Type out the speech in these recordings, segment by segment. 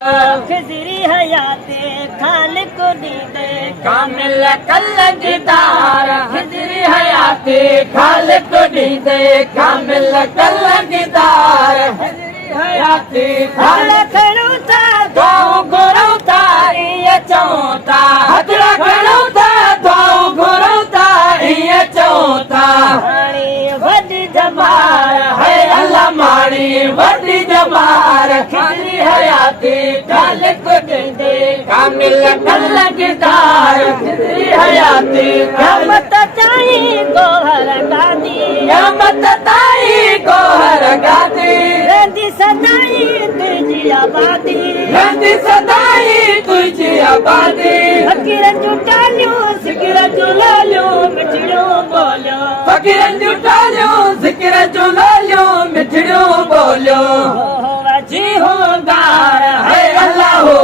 खिजरी हयाते खालिक दीदे कामिल कलंगदार खिजरी हयाते खालिक दीदे कामिल कलंगदार खिजरी हयाते खालिक खड़ूता दुआऊं घुरूं था इएं चऊं था हथड़ा खणूं था दुआऊं घुरूं था इएं चऊं था हाणी वॾी जमार है अल्लाह माणी वॾी जमार खिजरी हयाते खालिक दीदे कामिल कलंगदार खिजरी हयाते क़यामत ताईं गोहर गादी क़यामत ताईं गोहर गादी रहंदी सदाईं तुंहिंजी आबादी रहंदी सदाईं तुंहिंजी आबादी फ़क़ीरनि जूं टालियूं ज़िक्र जूं लालियूं मिठड़ियूं ॿोलियूं फ़क़ीरनि जूं टालियूं ज़िक्र जूं लालियूं मिठड़ियूं ॿोलियूं हो अजी होंगार है अल्लाह हो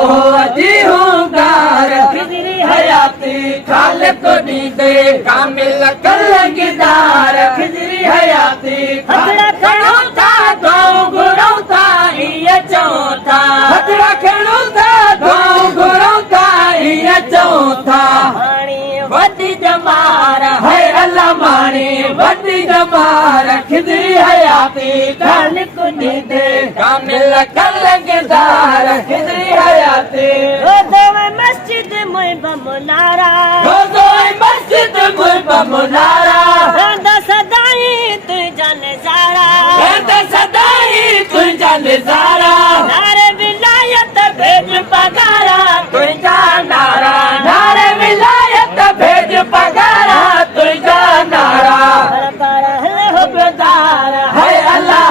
अजी होंगार खिजरी हयाती खालिक दीदे कामिल कलंगदार खिजरी हयाती हथड़ा खणूं था दुआऊं घुरूं था इएं चऊं था हथड़ा खणूं था दुआऊं घुरूं था इएं चऊं था हाणी वॾी जमार है अल्लाह माणी वॾी जमार खिजरी हयाती खालिक दीदे कामिल कलंगदार खिजरी हयाती रोज़ो मस्जिद मुहिब मुनारा रोज़ो मस्जिद मुहिब मुनारा रहंदा सदाईं तुंहिंजा नज़ारा रहंदा सदाईं तुंहिंजा नज़ारा नारे विलायत भेज पगारा तुंहिंजा नारा नारे विलायत भेज पगारा तुंहिंजा नारा हुबदार है अल्लाह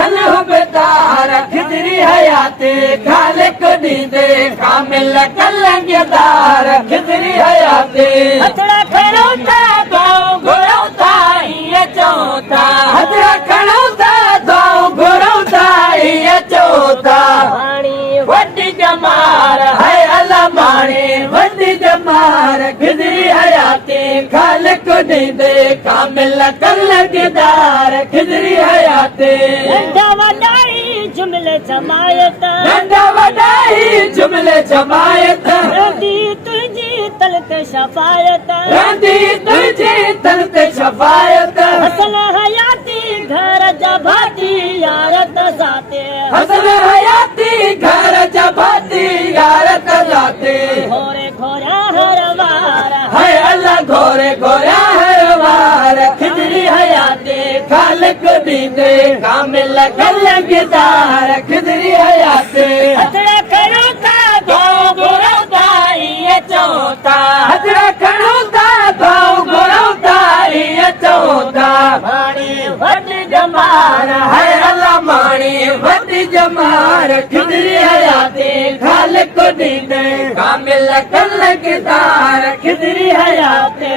हल हुबदार खिजरी हयाते खालिक दीदे कामिल कलंगदार खिजरी हयाते हथड़ा खणूं था दुआऊं घुरूं था इएं चऊं था हथड़ा खणूं था दुआऊं घुरूं था इएं चऊं था हाणी वॾी जमार है अल्लाह माणी वॾी जमार खिजरी हयाते खालिक दीदे कामिल कलंगदार खिजरी हयाते नंढा वॾाई जुमिले जमायत नंढा वॾाई जुमिले जमायत रहंदी तुंहिंजी तल ते शफ़ायत रहंदी तुंहिंजी तन ते शफ़ायत हसन हयाती घर जा भाती यारत ज़ाते हसन हयाती घर जा भाती यारत जाते घोरे घोरा हर वार है अल्लाह घोरे घोरा हर वार खिजरी हयाते खालिक दीदे कामिल कलंगदार खिजरी हयाते हथड़ा खणूं था दुआऊं घुरूं था इएं चऊं था हथड़ा खणूं था दुआऊं घुरूं था इएं चऊं था हाणी वॾी जमार है अल्लाह माणी वॾी जमार खिजरी हयाते खालिक दीदे कामिल कलंगदार खिजरी हयाते